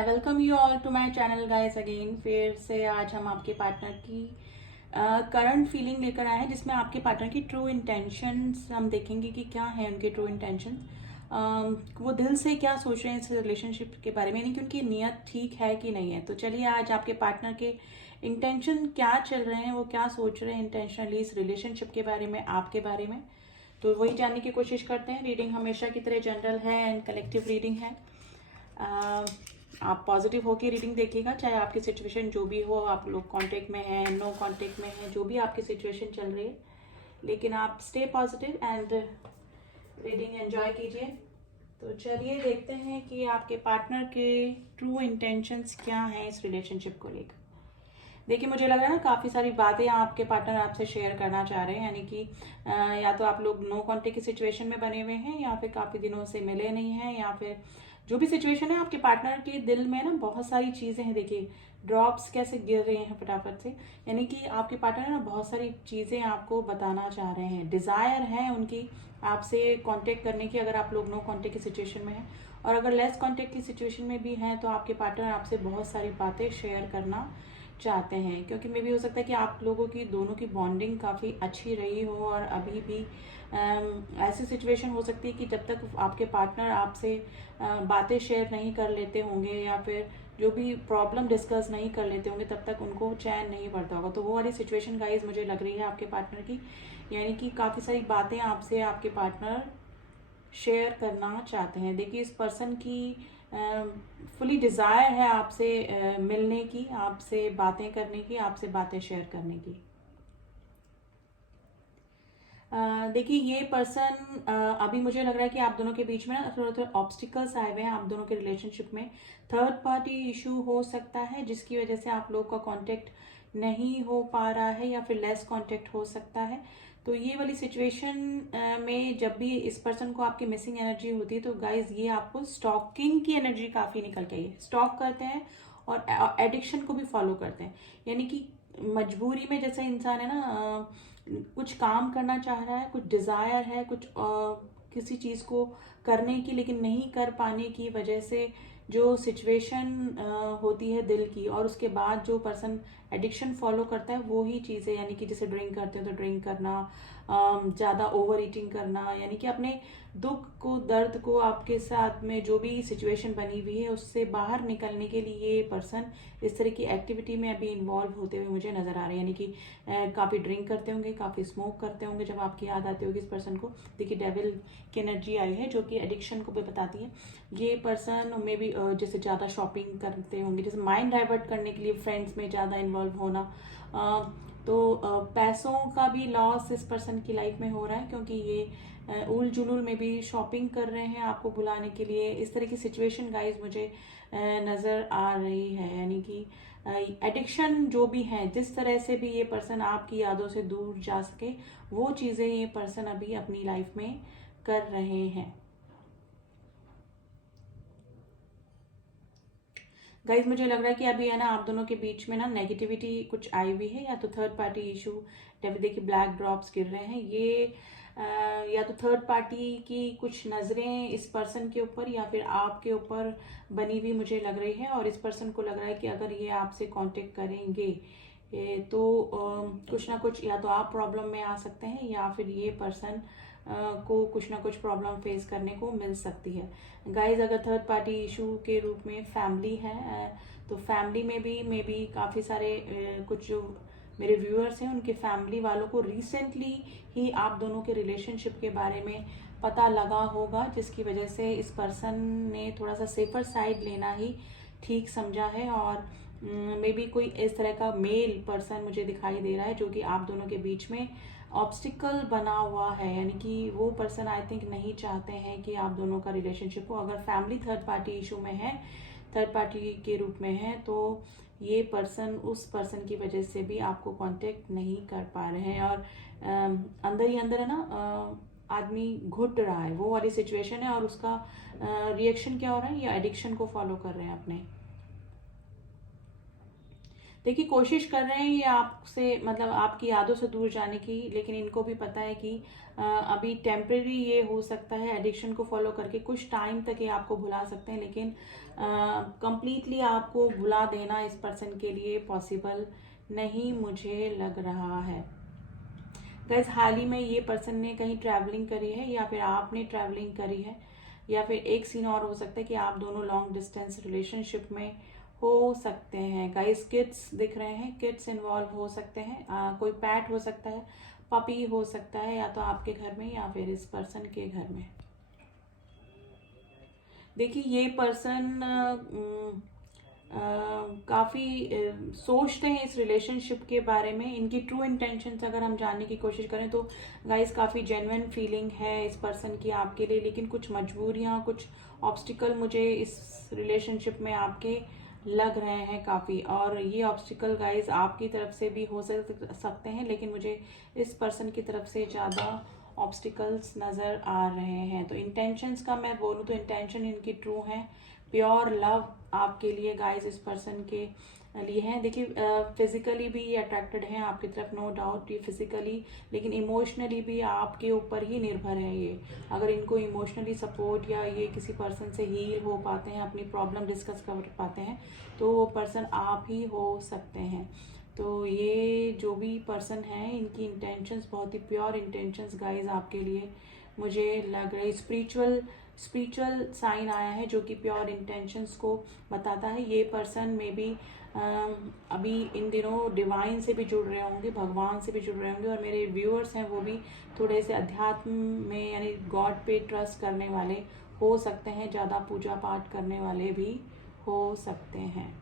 I welcome you all to my channel guys again. फिर से आज हम आपके पार्टनर की करंट फीलिंग लेकर आए हैं, जिसमें आपके पार्टनर की ट्रू इंटेंशंस हम देखेंगे कि क्या है उनके ट्रू इंटेंशंस। वो दिल से क्या सोच रहे हैं इस रिलेशनशिप के बारे में, यानी कि उनकी नीयत ठीक है कि नहीं है। तो चलिए आज आपके पार्टनर के इंटेंशन क्या चल रहे हैं, वो क्या सोच रहे हैं इंटेंशनली इस रिलेशनशिप के बारे में, आपके बारे में, तो वही जानने की कोशिश करते हैं। रीडिंग हमेशा की तरह जनरल है एंड कलेक्टिव रीडिंग है। आप पॉजिटिव होकर रीडिंग देखिएगा, चाहे आपकी सिचुएशन जो भी हो, आप लोग कांटेक्ट में हैं, नो कांटेक्ट में हैं, जो भी आपकी सिचुएशन चल रही है, लेकिन आप stay positive and reading enjoy कीजिए। तो चलिए देखते हैं कि आपके पार्टनर के ट्रू इंटेंशंस क्या हैं इस रिलेशनशिप को लेकर। देखिए, मुझे लग रहा है ना काफ़ी सारी बातें आपके पार्टनर आपसे शेयर करना चाह रहे हैं, यानी कि या तो आप लोग नो कांटेक्ट की सिचुएशन में बने हुए हैं, या फिर काफ़ी दिनों से मिले नहीं हैं, या फिर जो भी सिचुएशन है, आपके पार्टनर के दिल में ना बहुत सारी चीज़ें हैं। देखिए ड्रॉप्स कैसे गिर रहे हैं फटाफट से, यानी कि आपके पार्टनर ना बहुत सारी चीज़ें आपको बताना चाह रहे हैं। डिज़ायर है उनकी आपसे कांटेक्ट करने की, अगर आप लोग नो कांटेक्ट की सिचुएशन में हैं, और अगर लेस कांटेक्ट की सिचुएशन में भी हैं तो आपके पार्टनर आपसे बहुत सारी बातें शेयर करना चाहते हैं, क्योंकि मे भी हो सकता है कि आप लोगों की दोनों की बॉन्डिंग काफ़ी अच्छी रही हो, और अभी भी ऐसी सिचुएशन हो सकती है कि जब तक आपके पार्टनर आपसे बातें शेयर नहीं कर लेते होंगे, या फिर जो भी प्रॉब्लम डिस्कस नहीं कर लेते होंगे, तब तक उनको चैन नहीं पड़ता होगा। तो वो वाली सिचुएशन गाइज मुझे लग रही है आपके पार्टनर की, यानी कि काफ़ी सारी बातें आपसे आपके पार्टनर शेयर करना चाहते हैं। देखिए, इस पर्सन की फुली डिज़ायर है आपसे मिलने की, आपसे बातें करने की, आपसे बातें शेयर करने की। देखिए, ये पर्सन अभी मुझे लग रहा है कि आप दोनों के बीच में ना थोड़े थोड़े ऑब्स्टिकल्स आए हुए हैं आप दोनों के रिलेशनशिप में। थर्ड पार्टी इशू हो सकता है, जिसकी वजह से आप लोग का कांटेक्ट नहीं हो पा रहा है, या फिर लेस कांटेक्ट हो सकता है। तो ये वाली सिचुएशन में जब भी इस पर्सन को आपकी मिसिंग एनर्जी होती है, तो गाइज ये आपको स्टॉकिंग की एनर्जी काफ़ी निकल के आई है। स्टॉक करते हैं और एडिक्शन को भी फॉलो करते हैं, यानी कि मजबूरी में, जैसे इंसान है ना कुछ काम करना चाह रहा है, कुछ डिज़ायर है, कुछ किसी चीज़ को करने की, लेकिन नहीं कर पाने की वजह से जो सिचुएशन होती है दिल की, और उसके बाद जो पर्सन एडिक्शन फॉलो करता है वो ही चीज़ें, यानी कि जैसे ड्रिंक करते हैं तो ड्रिंक करना, ज़्यादा ओवर ईटिंग करना, यानी कि अपने दुख को, दर्द को, आपके साथ में जो भी सिचुएशन बनी हुई है उससे बाहर निकलने के लिए ये पर्सन इस तरह की एक्टिविटी में अभी इन्वॉल्व होते हुए मुझे नज़र आ रहे हैं। यानी कि काफ़ी ड्रिंक करते होंगे, काफ़ी स्मोक करते होंगे, जब आपकी याद आती होगी इस पर्सन को। देखिए, डेविल की एनर्जी आई है जो कि एडिक्शन को भी बताती है। ये पर्सन में भी जैसे ज़्यादा शॉपिंग करते होंगे, जैसे माइंड डाइवर्ट करने के लिए फ्रेंड्स में ज़्यादा इन्वॉल्व होना। तो पैसों का भी लॉस इस पर्सन की लाइफ में हो रहा है, क्योंकि ये उल जुलूल में भी शॉपिंग कर रहे हैं आपको भुलाने के लिए। इस तरह की सिचुएशन गाइज मुझे नज़र आ रही है, यानी कि एडिक्शन जो भी है, जिस तरह से भी ये पर्सन आपकी यादों से दूर जा सके, वो चीज़ें ये पर्सन अभी अपनी लाइफ में कर रहे हैं। गाइज मुझे लग रहा है कि अभी है ना आप दोनों के बीच में ना नेगेटिविटी कुछ आई हुई है, या तो थर्ड पार्टी इशू। देखिए ब्लैक ड्रॉप्स गिर रहे हैं, ये या तो थर्ड पार्टी की कुछ नज़रें इस पर्सन के ऊपर या फिर आपके ऊपर बनी हुई मुझे लग रही है। और इस पर्सन को लग रहा है कि अगर ये आपसे कांटेक्ट करेंगे तो कुछ ना कुछ, या तो आप प्रॉब्लम में आ सकते हैं, या फिर ये पर्सन को कुछ ना कुछ प्रॉब्लम फेस करने को मिल सकती है। गाइज, अगर थर्ड पार्टी इशू के रूप में फैमिली है, तो फैमिली में भी मे बी काफ़ी सारे कुछ जो मेरे व्यूअर्स हैं उनके फैमिली वालों को रिसेंटली ही आप दोनों के रिलेशनशिप के बारे में पता लगा होगा, जिसकी वजह से इस पर्सन ने थोड़ा सा सेफर साइड लेना ही ठीक समझा है। और मे बी कोई इस तरह का मेल पर्सन मुझे दिखाई दे रहा है जो कि आप दोनों के बीच में ऑब्स्टिकल बना हुआ है, यानी कि वो पर्सन आई थिंक नहीं चाहते हैं कि आप दोनों का रिलेशनशिप हो। अगर फैमिली थर्ड पार्टी इशू में है, थर्ड पार्टी के रूप में है, तो ये पर्सन उस पर्सन की वजह से भी आपको कांटेक्ट नहीं कर पा रहे हैं, और अंदर ही अंदर है ना आदमी घुट रहा है, वो वाली सिचुएशन है। और उसका रिएक्शन क्या हो रहा है, ये एडिक्शन को फॉलो कर रहे हैं अपने। देखिए कोशिश कर रहे हैं ये आपसे, मतलब आपकी यादों से दूर जाने की, लेकिन इनको भी पता है कि अभी टेम्परेरी ये हो सकता है। एडिक्शन को फॉलो करके कुछ टाइम तक ये आपको भुला सकते हैं, लेकिन कंप्लीटली आपको भुला देना इस पर्सन के लिए पॉसिबल नहीं मुझे लग रहा है। गाइस हाल ही में ये पर्सन ने कहीं ट्रैवलिंग करी है या फिर आपने ट्रैवलिंग करी है, या फिर एक सीन और हो सकता है कि आप दोनों लॉन्ग डिस्टेंस रिलेशनशिप में हो सकते हैं। गाइस किड्स दिख रहे हैं, किड्स इन्वॉल्व हो सकते हैं, कोई पैट हो सकता है, पपी हो सकता है, या तो आपके घर में या फिर इस पर्सन के घर में। देखिए ये पर्सन काफ़ी सोचते हैं इस रिलेशनशिप के बारे में। इनकी ट्रू इंटेंशंस अगर हम जानने की कोशिश करें तो गाइस काफ़ी जेन्युइन फीलिंग है इस पर्सन की आपके लिए, लेकिन कुछ मजबूरियां, कुछ ऑब्स्टिकल मुझे इस रिलेशनशिप में आपके लग रहे हैं काफ़ी। और ये ऑब्स्टिकल गाइस आपकी तरफ से भी हो सकते हैं, लेकिन मुझे इस पर्सन की तरफ से ज़्यादा ऑब्स्टिकल्स नज़र आ रहे हैं। तो इंटेंशंस का मैं बोलूँ तो इंटेंशन इनकी ट्रू है, प्योर लव आपके लिए गाइस इस पर्सन के लिए है। देखिए फिजिकली भी ये अट्रैक्टेड हैं आपकी तरफ, नो डाउट, ये फिजिकली, लेकिन इमोशनली भी आपके ऊपर ही निर्भर है ये। अगर इनको इमोशनली सपोर्ट या ये किसी पर्सन से हील हो पाते हैं, अपनी प्रॉब्लम डिस्कस कर पाते हैं, तो वो पर्सन आप ही हो सकते हैं। तो ये जो भी पर्सन है इनकी इंटेंशंस बहुत ही प्योर इंटेंशंस गाइस आपके लिए मुझे लग रही। स्पिरिचुअल साइन आया है जो कि प्योर इंटेंशंस को बताता है। ये पर्सन में भी अभी इन दिनों डिवाइन से भी जुड़ रहे होंगे, भगवान से भी जुड़ रहे होंगे, और मेरे व्यूअर्स हैं वो भी थोड़े से अध्यात्म में यानी गॉड पे ट्रस्ट करने वाले हो सकते हैं, ज़्यादा पूजा पाठ करने वाले भी हो सकते हैं।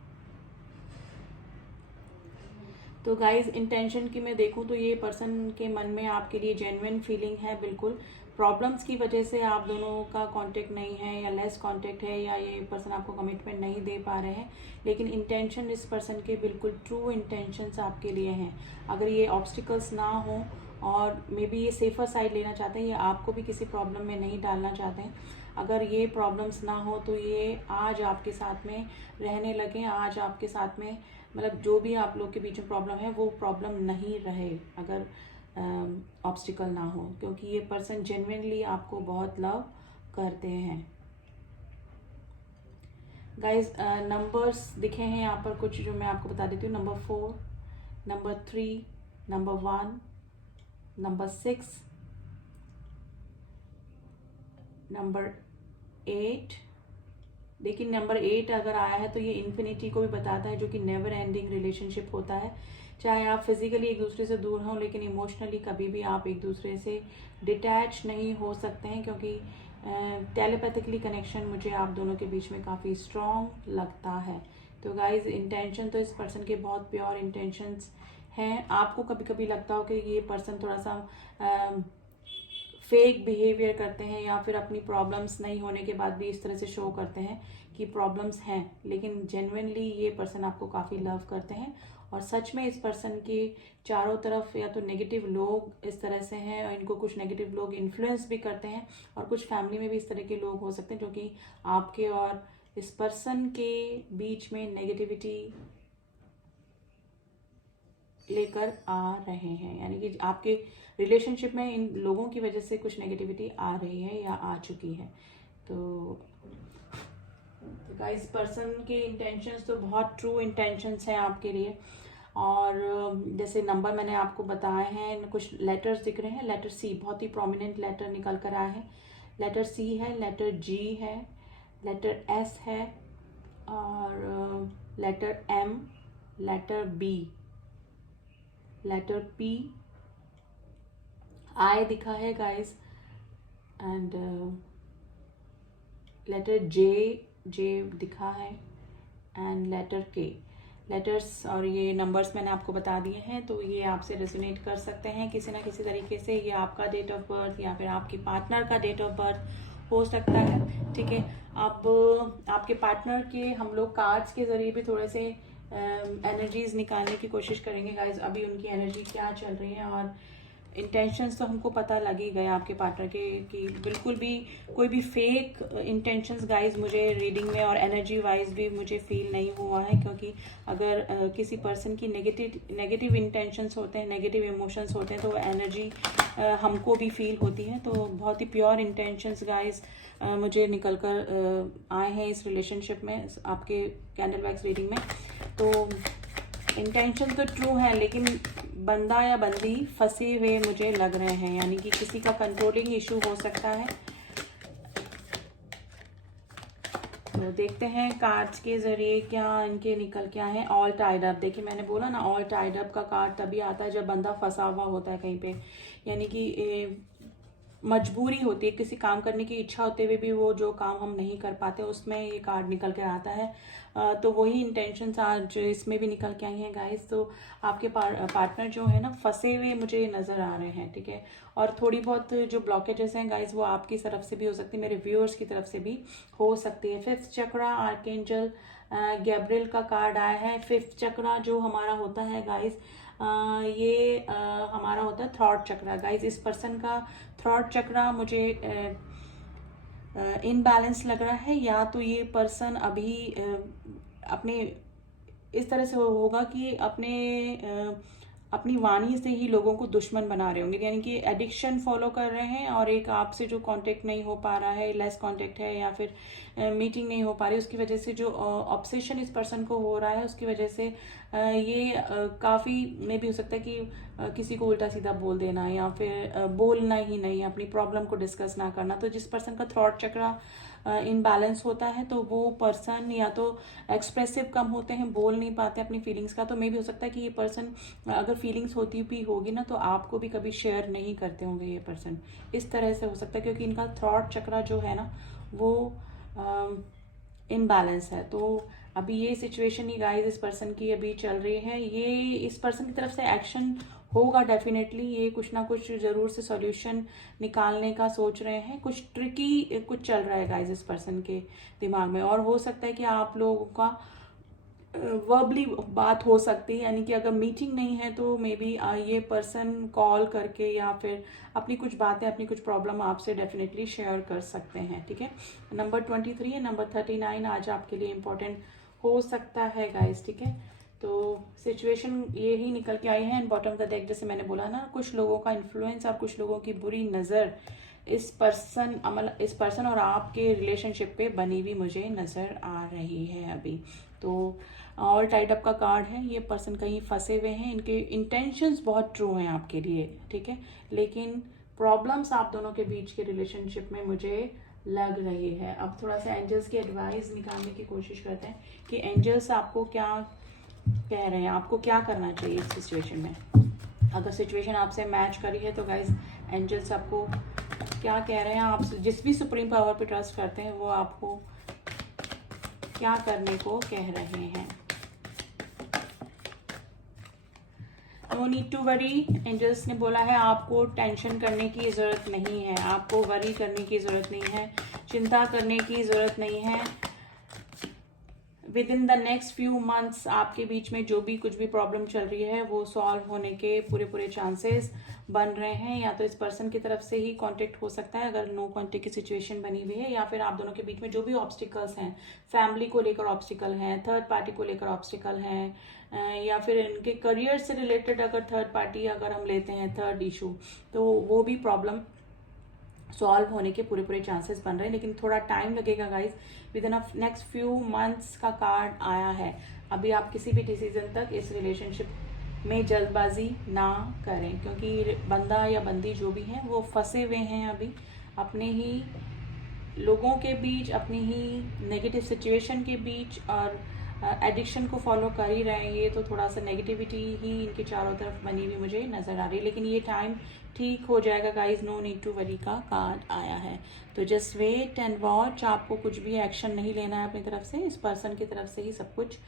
तो गाइज इंटेंशन की मैं देखूं तो ये पर्सन के मन में आपके लिए जेन्युइन फीलिंग है बिल्कुल। प्रॉब्लम्स की वजह से आप दोनों का कांटेक्ट नहीं है या लेस कांटेक्ट है, या ये पर्सन आपको कमिटमेंट नहीं दे पा रहे हैं, लेकिन इंटेंशन इस पर्सन के बिल्कुल ट्रू इंटेंशंस आपके लिए हैं। अगर ये ऑब्स्टिकल्स ना हो और मे बी ये सेफर साइड लेना चाहते हैं, ये आपको भी किसी प्रॉब्लम में नहीं डालना चाहते हैं, अगर ये प्रॉब्लम्स ना हो तो ये आज आपके साथ में रहने लगे, आज आपके साथ में, मतलब जो भी आप लोग के बीच में प्रॉब्लम है वो प्रॉब्लम नहीं रहे अगर ऑब्स्टिकल ना हो, क्योंकि ये पर्सन जेन्युइनली आपको बहुत लव करते हैं। गाइज नंबर्स दिखे हैं यहाँ पर कुछ जो मैं आपको बता देती हूँ। Number 4, number 3, number 1, number 6, number 8। देखिए नंबर 8 अगर आया है तो ये इन्फिनिटी को भी बताता है, जो कि नेवर एंडिंग रिलेशनशिप होता है। चाहे आप फिजिकली एक दूसरे से दूर हों, लेकिन इमोशनली कभी भी आप एक दूसरे से डिटैच नहीं हो सकते हैं, क्योंकि टेलीपैथिकली कनेक्शन मुझे आप दोनों के बीच में काफ़ी स्ट्रॉन्ग लगता है। तो गाइज इंटेंशन तो इस पर्सन के बहुत प्योर इंटेंशंस हैं। आपको कभी कभी लगता हो कि ये पर्सन थोड़ा सा फेक बिहेवियर करते हैं, या फिर अपनी प्रॉब्लम्स नहीं होने के बाद भी इस तरह से शो करते हैं कि प्रॉब्लम्स हैं, लेकिन जेन्युइनली ये पर्सन आपको काफ़ी लव करते हैं। और सच में इस पर्सन के चारों तरफ या तो नेगेटिव लोग इस तरह से हैं, और इनको कुछ नेगेटिव लोग इन्फ्लुएंस भी करते हैं, और कुछ फैमिली में भी इस तरह के लोग हो सकते हैं जो कि आपके और इस पर्सन के बीच में नेगेटिविटी लेकर आ रहे हैं, यानी कि आपके रिलेशनशिप में इन लोगों की वजह से कुछ नेगेटिविटी आ रही है या आ चुकी है। तो गाइस पर्सन के इंटेंशंस तो बहुत ट्रू इंटेंशंस हैं आपके लिए। और जैसे नंबर मैंने आपको बताए हैं, कुछ लेटर्स दिख रहे हैं। लेटर सी बहुत ही प्रोमिनेंट लेटर निकल कर आया है। लेटर सी है, लेटर जी है, लेटर एस है, और letter M, letter B, letter P, I दिखा है गाइस, एंड लेटर जे दिखा है, एंड लेटर के। लेटर्स और ये नंबर्स मैंने आपको बता दिए हैं, तो ये आपसे रेजोनेट कर सकते हैं किसी ना किसी तरीके से। ये आपका डेट ऑफ बर्थ या फिर आपकी पार्टनर का डेट ऑफ बर्थ हो सकता है, ठीक है। अब आपके पार्टनर के हम लोग कार्ड्स के जरिए भी थोड़े से एनर्जीज निकालने की कोशिश करेंगे गाइज, अभी उनकी एनर्जी क्या चल रही है और इंटेंशंस तो हमको पता लग ही गया आपके पार्टनर के कि बिल्कुल भी कोई भी फेक इंटेंशंस गाइस मुझे रीडिंग में और एनर्जी वाइज भी मुझे फील नहीं हुआ है, क्योंकि अगर किसी पर्सन की नेगेटिव इंटेंशंस होते हैं, नेगेटिव इमोशंस होते हैं, तो वो एनर्जी हमको भी फील होती है। तो बहुत ही प्योर इंटेंशंस गाइस मुझे निकल कर आए हैं इस रिलेशनशिप में, आपके कैंडल वैक्स रीडिंग में। तो इंटेंशन तो ट्रू है, लेकिन बंदा या बंदी फंसे हुए मुझे लग रहे हैं, यानी कि किसी का कंट्रोलिंग इशू हो सकता है। तो देखते हैं कार्ड्स के जरिए क्या इनके निकल क्या है। ऑल टाइड अप, देखिए मैंने बोला ना, ऑल टाइड अप का कार्ड तभी आता है जब बंदा फंसा हुआ होता है कहीं पे, यानी कि मजबूरी होती है, किसी काम करने की इच्छा होते हुए भी वो जो काम हम नहीं कर पाते, उसमें ये कार्ड निकल के आता है। तो वही इंटेंशंस आज इसमें भी निकल के आई हैं गाइस। तो आपके पार्टनर जो है ना, फंसे हुए मुझे नज़र आ रहे हैं, ठीक है। और थोड़ी बहुत जो ब्लॉकेजेस हैं गाइस, वो आपकी तरफ से भी हो सकती है, मेरे व्यूअर्स की तरफ से भी हो सकती है। फिफ्थ चक्रा, आर्कएंजल गैब्रियल का कार्ड आया है। फिफ्थ चक्रा जो हमारा होता है गाइस, ये हमारा होता है थॉट चक्रा गाइस। इस पर्सन का थॉट चक्रा मुझे इनबैलेंस लग रहा है, या तो ये पर्सन अभी अपने इस तरह से होगा कि अपनी वाणी से ही लोगों को दुश्मन बना रहे होंगे, यानी कि एडिक्शन फॉलो कर रहे हैं, और एक आपसे जो कांटेक्ट नहीं हो पा रहा है, लेस कांटेक्ट है, या फिर मीटिंग नहीं हो पा रही, उसकी वजह से जो ऑब्सेशन इस पर्सन को हो रहा है, उसकी वजह से ये काफ़ी में भी हो सकता है कि किसी को उल्टा सीधा बोल देना, या फिर बोलना ही नहीं, अपनी प्रॉब्लम को डिस्कस ना करना। तो जिस पर्सन का थॉट चक्रा इनबैलेंस होता है, तो वो पर्सन या तो एक्सप्रेसिव कम होते हैं, बोल नहीं पाते अपनी फीलिंग्स का। तो मे भी हो सकता है कि ये पर्सन अगर फीलिंग्स होती भी होगी ना, तो आपको भी कभी शेयर नहीं करते होंगे ये पर्सन, इस तरह से हो सकता है, क्योंकि इनका थॉट चक्रा जो है ना, वो इनबैलेंस है। तो अभी ये सिचुएशन ही गाइस इस पर्सन की अभी चल रही है। ये इस पर्सन की तरफ से एक्शन होगा डेफिनेटली, ये कुछ ना कुछ जरूर से सॉल्यूशन निकालने का सोच रहे हैं। कुछ ट्रिकी कुछ चल रहा है गाइस इस पर्सन के दिमाग में, और हो सकता है कि आप लोगों का वर्बली बात हो सकती है, यानी कि अगर मीटिंग नहीं है तो मे बी ये पर्सन कॉल करके या फिर अपनी कुछ बातें, अपनी कुछ प्रॉब्लम आपसे डेफिनेटली शेयर कर सकते हैं, ठीक है। नंबर 23 है, नंबर 39 आज आपके लिए इम्पोर्टेंट हो सकता है गाइस, ठीक है। तो सिचुएशन ये ही निकल के आई है। And bottom of the deck, जैसे मैंने बोला ना, कुछ लोगों का इन्फ्लुएंस और कुछ लोगों की बुरी नज़र इस पर्सन और आपके रिलेशनशिप पे बनी हुई मुझे नज़र आ रही है अभी। तो ऑल टाइड अप का कार्ड है, ये पर्सन कहीं फंसे हुए हैं, इनके इंटेंशंस बहुत ट्रू हैं आपके लिए, ठीक है, लेकिन प्रॉब्लम्स आप दोनों के बीच के रिलेशनशिप में मुझे लग रही है। अब थोड़ा सा एंजल्स की एडवाइस निकालने की कोशिश करते हैं कि एंजल्स आपको क्या कह रहे हैं, आपको क्या करना चाहिए इस सिचुएशन में। अगर सिचुएशन आपसे मैच करी है तो गाइज एंजल्स आपको क्या कह रहे हैं, आप जिस भी सुप्रीम पावर पे ट्रस्ट करते हैं वो आपको क्या करने को कह रहे हैं। No need to worry, angels ने बोला है आपको टेंशन करने की ज़रूरत नहीं है, आपको वरी करने की ज़रूरत नहीं है, चिंता करने की ज़रूरत नहीं है। With in the next few months आपके बीच में जो भी कुछ भी प्रॉब्लम चल रही है वो सॉल्व होने के पूरे चांसेस बन रहे हैं। या तो इस पर्सन की तरफ से ही कांटेक्ट हो सकता है अगर नो कांटेक्ट की सिचुएशन बनी हुई है, या फिर आप दोनों के बीच में जो भी ऑब्स्टिकल्स हैं, फैमिली को लेकर ऑब्स्टिकल हैं, थर्ड पार्टी को लेकर ऑब्स्टिकल हैं, या फिर इनके करियर से रिलेटेड अगर थर्ड पार्टी अगर हम लेते हैं थर्ड इशू, तो वो भी प्रॉब्लम सॉल्व होने के पूरे चांसेस बन रहे हैं। लेकिन थोड़ा टाइम लगेगा guys, with in next few months का कार्ड आया है। अभी आप किसी भी डिसीजन तक इस रिलेशनशिप में जल्दबाजी ना करें, क्योंकि बंदा या बंदी जो भी है वो फंसे हुए हैं अभी अपने ही लोगों के बीच, अपनी ही नेगेटिव सिचुएशन के बीच, और एडिक्शन को फॉलो कर ही रहे हैं। ये तो थोड़ा सा नेगेटिविटी ही इनके चारों तरफ बनी हुई मुझे नज़र आ रही है, लेकिन ये टाइम ठीक हो जाएगा guys, no need to worry का कार्ड आया है। तो जस्ट वेट एंड वॉच, आपको कुछ भी एक्शन नहीं लेना है अपनी तरफ से, इस पर्सन की तरफ से ही सब कुछ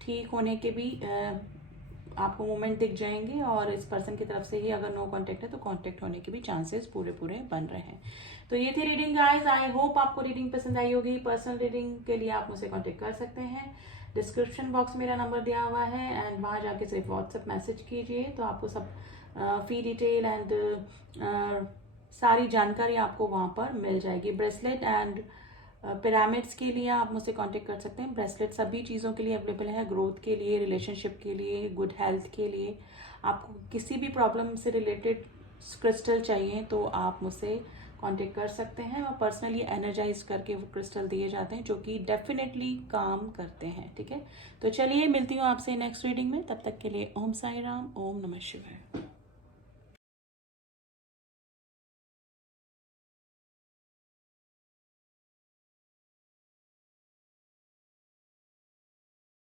ठीक होने के भी आपको मोमेंट दिख जाएंगे, और इस पर्सन की तरफ से ही अगर नो कांटेक्ट है तो कांटेक्ट होने के भी चांसेस पूरे बन रहे हैं। तो ये थी रीडिंग गाइस, आई होप आपको रीडिंग पसंद आई होगी। पर्सनल रीडिंग के लिए आप मुझसे कांटेक्ट कर सकते हैं, डिस्क्रिप्शन बॉक्स में मेरा नंबर दिया हुआ है, एंड वहाँ जाके सिर्फ व्हाट्सएप मैसेज कीजिए तो आपको सब फी डिटेल एंड सारी जानकारी आपको वहाँ पर मिल जाएगी। ब्रेसलेट एंड पिरामिड्स के लिए आप मुझसे कांटेक्ट कर सकते हैं। ब्रेसलेट सभी चीज़ों के लिए अवेलेबल है, ग्रोथ के लिए, रिलेशनशिप के लिए, गुड हेल्थ के लिए। आपको किसी भी प्रॉब्लम से रिलेटेड क्रिस्टल चाहिए तो आप मुझसे कांटेक्ट कर सकते हैं, और पर्सनली एनर्जाइज करके वो क्रिस्टल दिए जाते हैं जो कि डेफिनेटली काम करते हैं। ठीक है, तो चलिए मिलती हूँ आपसे नेक्स्ट रीडिंग में। तब तक के लिए ओम साई राम, ओम नमः शिवाय।